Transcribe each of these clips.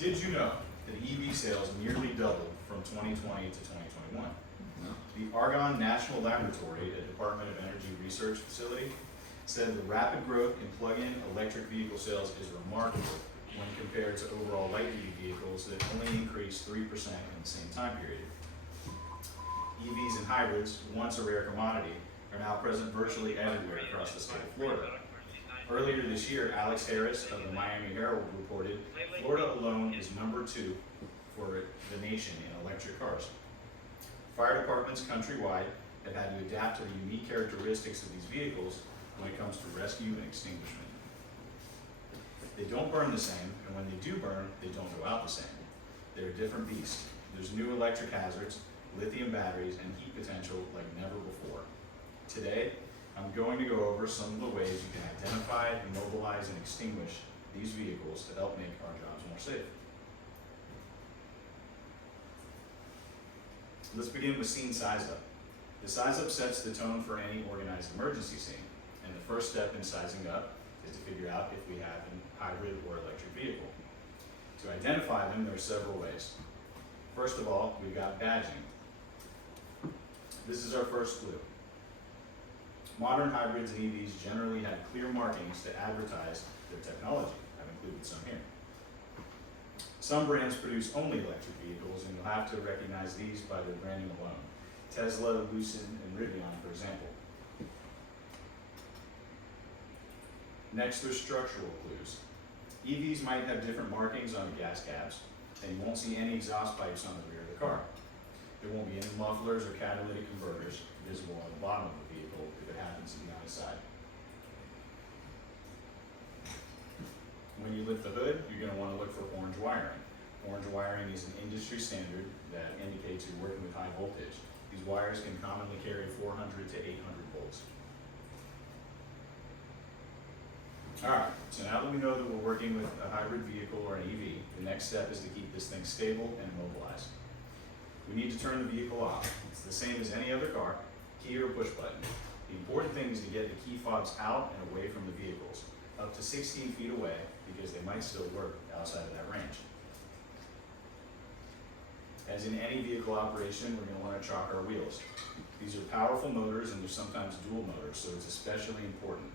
Did you know that EV sales nearly doubled from 2020 to 2021? No. The Argonne National Laboratory, a Department of Energy research facility, said the rapid growth in plug-in electric vehicle sales is remarkable when compared to overall light-duty vehicles that only increased 3% in the same time period. EVs and hybrids, once a rare commodity, are now present virtually everywhere across the state of Florida. Earlier this year, Alex Harris of the Miami Herald reported Florida alone is #2 for the nation in electric cars. Fire departments countrywide have had to adapt to the unique characteristics of these vehicles when it comes to rescue and extinguishment. They don't burn the same, and when they do burn, they don't go out the same. They're a different beast. There's new electric hazards, lithium batteries, and heat potential like never before. Today, I'm going to go over some of the ways you can identify, immobilize, and extinguish these vehicles to help make our jobs more safe. Let's begin with scene size up. The size up sets the tone for any organized emergency scene, and the first step in sizing up is to figure out if we have a hybrid or electric vehicle. To identify them, there are several ways. First of all, we've got badging. This is our first clue. Modern hybrids and EVs generally have clear markings to advertise their technology. I've included some here. Some brands produce only electric vehicles, and you'll have to recognize these by their branding alone. Tesla, Lucid, and Rivian, for example. Next, there's structural clues. EVs might have different markings on the gas caps, and you won't see any exhaust pipes on the rear of the car. There won't be any mufflers or catalytic converters visible on the bottom of the vehicle if it happens to be on its side. When you lift the hood, you're going to want to look for orange wiring. Orange wiring is an industry standard that indicates you're working with high voltage. These wires can commonly carry 400 to 800 volts. Alright, so now that we know that we're working with a hybrid vehicle or an EV, the next step is to keep this thing stable and immobilized. We need to turn the vehicle off. It's the same as any other car, key or push button. The important thing is to get the key fobs out and away from the vehicles, up to 16 feet away, because they might still work outside of that range. As in any vehicle operation, we're going to want to chalk our wheels. These are powerful motors, and they're sometimes dual motors, so it's especially important.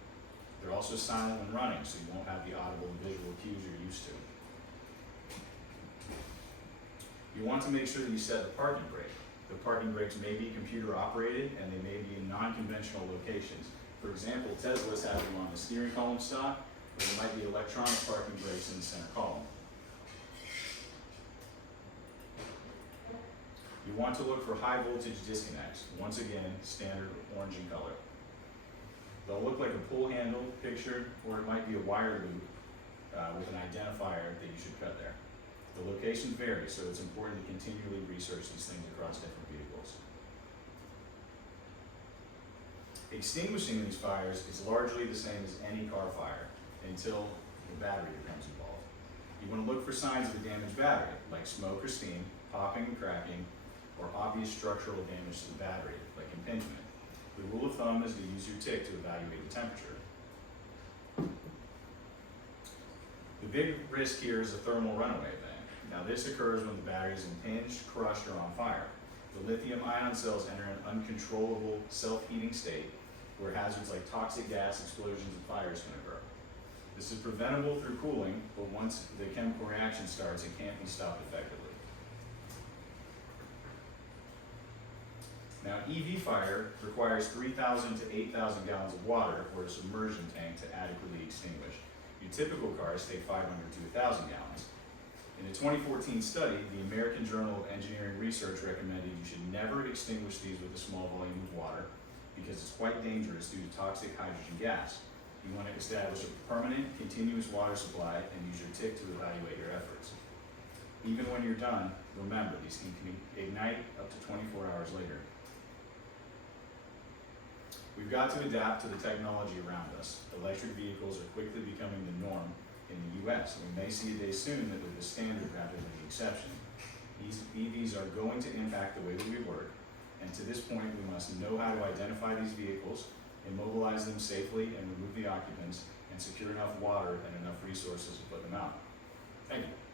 They're also silent when running, so you won't have the audible and visual cues you're used to. You want to make sure that you set the parking brake. The parking brakes may be computer operated, and they may be in non-conventional locations. For example, Teslas have them on the steering column stock, or there might be electronic parking brakes in the center column. You want to look for high voltage disconnects, once again, standard orange in color. They'll look like a pull handle pictured, or it might be a wire loop with an identifier that you should cut there. The locations vary, so it's important to continually research these things across different vehicles. Extinguishing these fires is largely the same as any car fire until the battery becomes involved. You want to look for signs of a damaged battery, like smoke or steam, popping and cracking, or obvious structural damage to the battery, like impingement. The rule of thumb is to use your tick to evaluate the temperature. The big risk here is a thermal runaway event. Now this occurs when the battery is impinged, crushed, or on fire. The lithium ion cells enter an uncontrollable self-heating state where hazards like toxic gas, explosions, and fires can occur. This is preventable through cooling, but once the chemical reaction starts, it can't be stopped effectively. Now, EV fire requires 3,000 to 8,000 gallons of water or a submersion tank to adequately extinguish. Your typical cars take 500 to 1,000 gallons. In a 2014 study, the American Journal of Engineering Research recommended you should never extinguish these with a small volume of water because it's quite dangerous due to toxic hydrogen gas. You want to establish a permanent, continuous water supply and use your tick to evaluate your efforts. Even when you're done, remember, these can ignite up to 24 hours later. We've got to adapt to the technology around us. Electric vehicles are quickly becoming the norm in the US, and we may see a day soon that they're the standard rather than the exception. These EVs are going to impact the way that we work, and to this point we must know how to identify these vehicles, immobilize them safely and remove the occupants, and secure enough water and enough resources to put them out. Thank you.